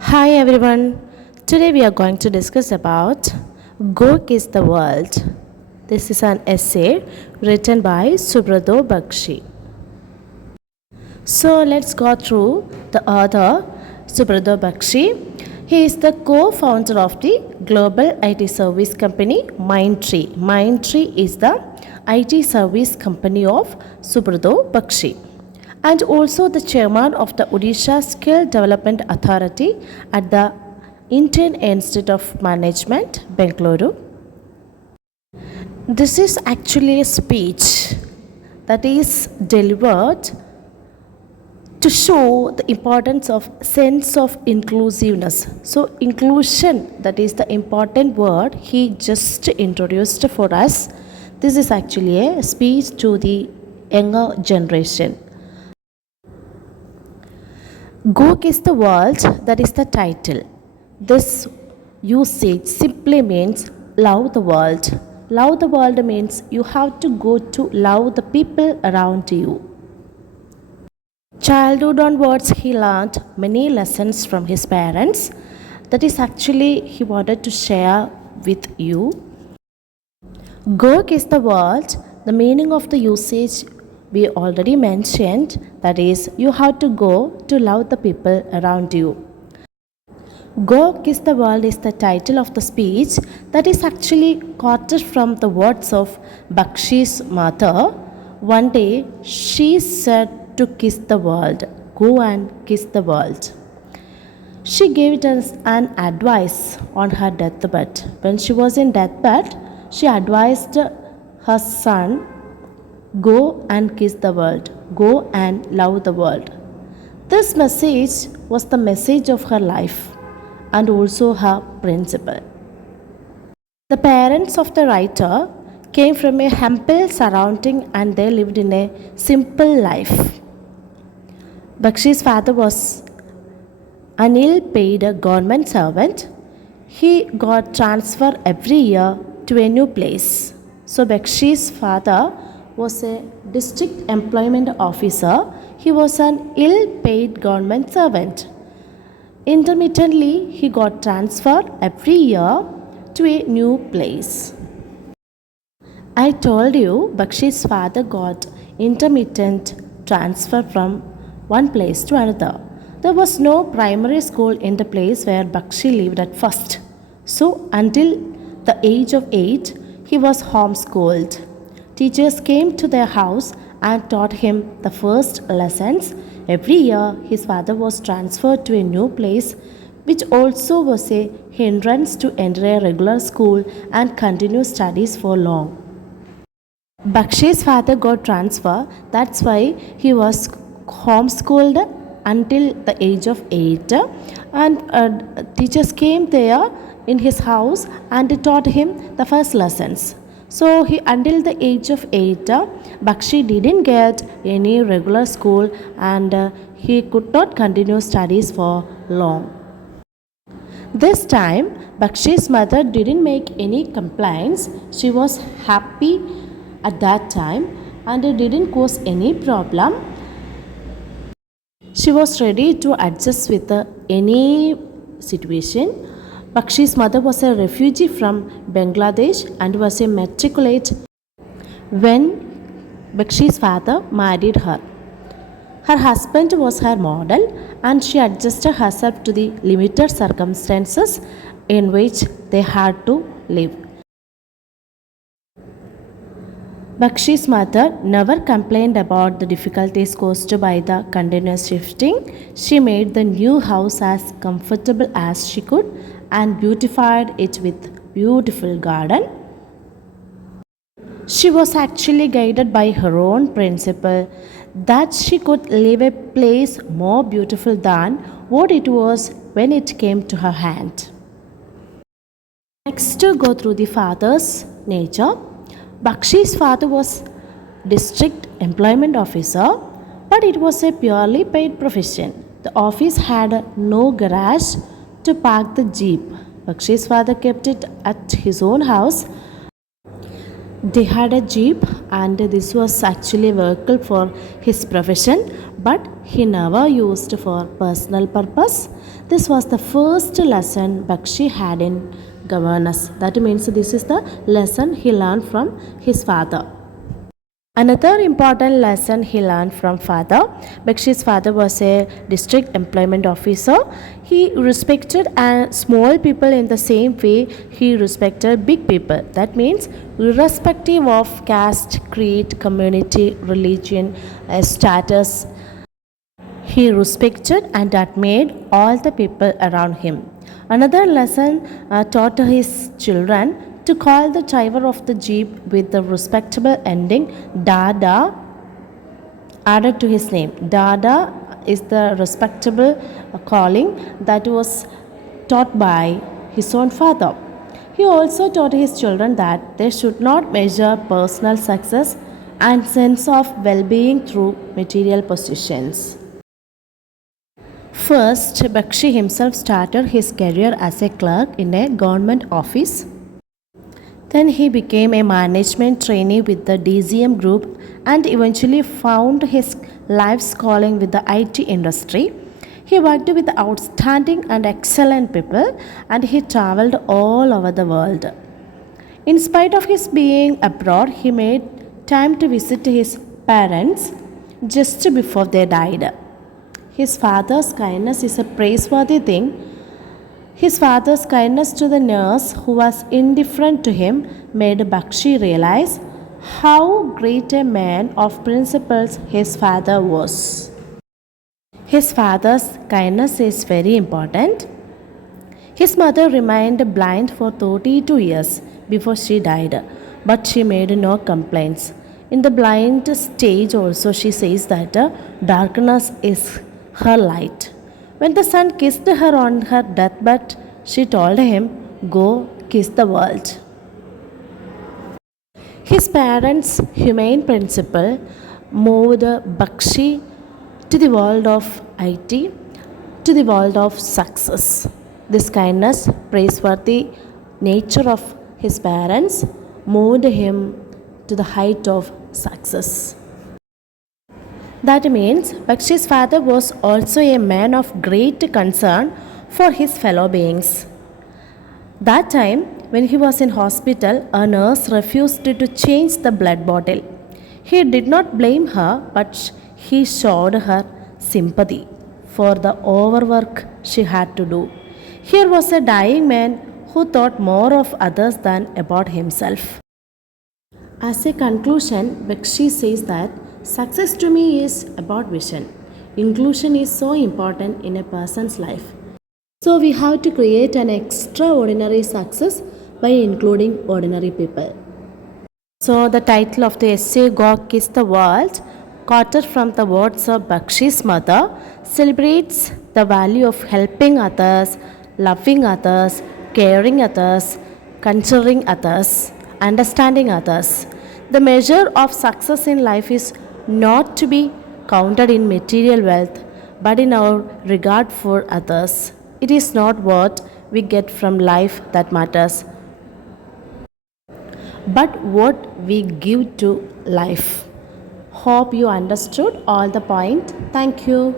Hi everyone. Today we are going to discuss about Go Kiss the World. This is an essay written by Subroto Bagchi. So let's go through the author Subroto Bagchi. He is the co-founder of the global IT service company Mindtree. Mindtree is the IT service company of Subroto Bagchi, and also the chairman of the Odisha Skill Development Authority at the Indian Institute of Management, Bengaluru. This is actually a speech that is delivered to show the importance of sense of inclusiveness. So inclusion, that is the important word he just introduced for us. This is actually a speech to the younger generation. Go Kiss the World, that is the title. This usage simply means love the world. Love the world means you have to go to love the people around you. Childhood onwards, he learned many lessons from his parents. That is actually he wanted to share with you. Go Kiss the World, the meaning of the usage we already mentioned, that is, you have to go to love the people around you. Go Kiss the World is the title of the speech that is actually quoted from the words of Bakchi's mother. One day she said to kiss the world, go and kiss the world. She gave it as an advice on her deathbed. When she was in deathbed, she advised her son, go and kiss the world, go and love the world. This message was the message of her life and also her principle. The parents of the writer came from a humble surrounding and they lived in a simple life. Bakchi's father was an ill-paid government servant. He got transferred every year to a new place. So Bakchi's father was a district employment officer. He was an ill-paid government servant. Intermittently, he got transferred every year to a new place. I told you, Bakchi's father got intermittent transfer from one place to another. There was no primary school in the place where Bakchi lived at first. So, until the age of 8, he was homeschooled. Teachers came to their house and taught him the first lessons. Every year, his father was transferred to a new place, which also was a hindrance to enter a regular school and continue studies for long. Bakchi's father got transfer, that's why he was homeschooled until the age of 8, and teachers came there in his house and taught him the first lessons. So until the age of 8, Bakchi didn't get any regular school and he could not continue studies for long. This time, Bakchi's mother didn't make any complaints. She was happy at that time and it didn't cause any problem. She was ready to adjust with any situation. Bakchi's mother was a refugee from Bangladesh and was a matriculate when Bakchi's father married her. Her husband was her model and she adjusted herself to the limited circumstances in which they had to live. Bakchi's mother never complained about the difficulties caused by the continuous shifting. She made the new house as comfortable as she could and beautified it with beautiful garden. She was actually guided by her own principle that she could leave a place more beautiful than what it was when it came to her hand. Next, to go through the father's nature. Bakchi's father was district employment officer, but it was a purely paid profession. The office had no garage to park the jeep. Bakchi's father kept it at his own house. They had a jeep and this was actually a vehicle for his profession, but he never used for personal purpose. This was the first lesson Bakshi had in governance. That means this is the lesson he learned from his father. Another important lesson he learned from father. Bakshi's father was a district employment officer. He respected small people in the same way he respected big people. That means irrespective of caste, creed, community, religion, status, he respected and admired all the people around him. Another lesson taught his children to call the driver of the jeep with the respectable ending Dada added to his name. Dada is the respectable calling that was taught by his own father. He also taught his children that they should not measure personal success and sense of well-being through material possessions. First, Bakshi himself started his career as a clerk in a government office. Then he became a management trainee with the DCM group and eventually found his life's calling with the IT industry. He worked with outstanding and excellent people and he traveled all over the world. In spite of his being abroad, he made time to visit his parents just before they died. His father's kindness is a praiseworthy thing. His father's kindness to the nurse who was indifferent to him made Bakshi realize how great a man of principles his father was. His father's kindness is very important. His mother remained blind for 32 years before she died, but she made no complaints. In the blind stage, also, she says that darkness is her light. When the sun kissed her on her deathbed, she told him, "Go kiss the world." His parents' humane principle moved Bakshi to the world of IT, to the world of success. This kindness, praiseworthy nature of his parents moved him to the height of success. That means Bakshi's father was also a man of great concern for his fellow beings. That time, when he was in hospital, a nurse refused to change the blood bottle. He did not blame her, but he showed her sympathy for the overwork she had to do. Here was a dying man who thought more of others than about himself. As a conclusion, Bakshi says that success to me is about vision. Inclusion is so important in a person's life. So we have to create an extraordinary success by including ordinary people. So the title of the essay God Kiss the World, quoted from the words of Bakshi's mother, celebrates the value of helping others, loving others, caring others, considering others, understanding others. The measure of success in life is not to be counted in material wealth, but in our regard for others. It is not what we get from life that matters, but what we give to life. Hope you understood all the point. Thank you.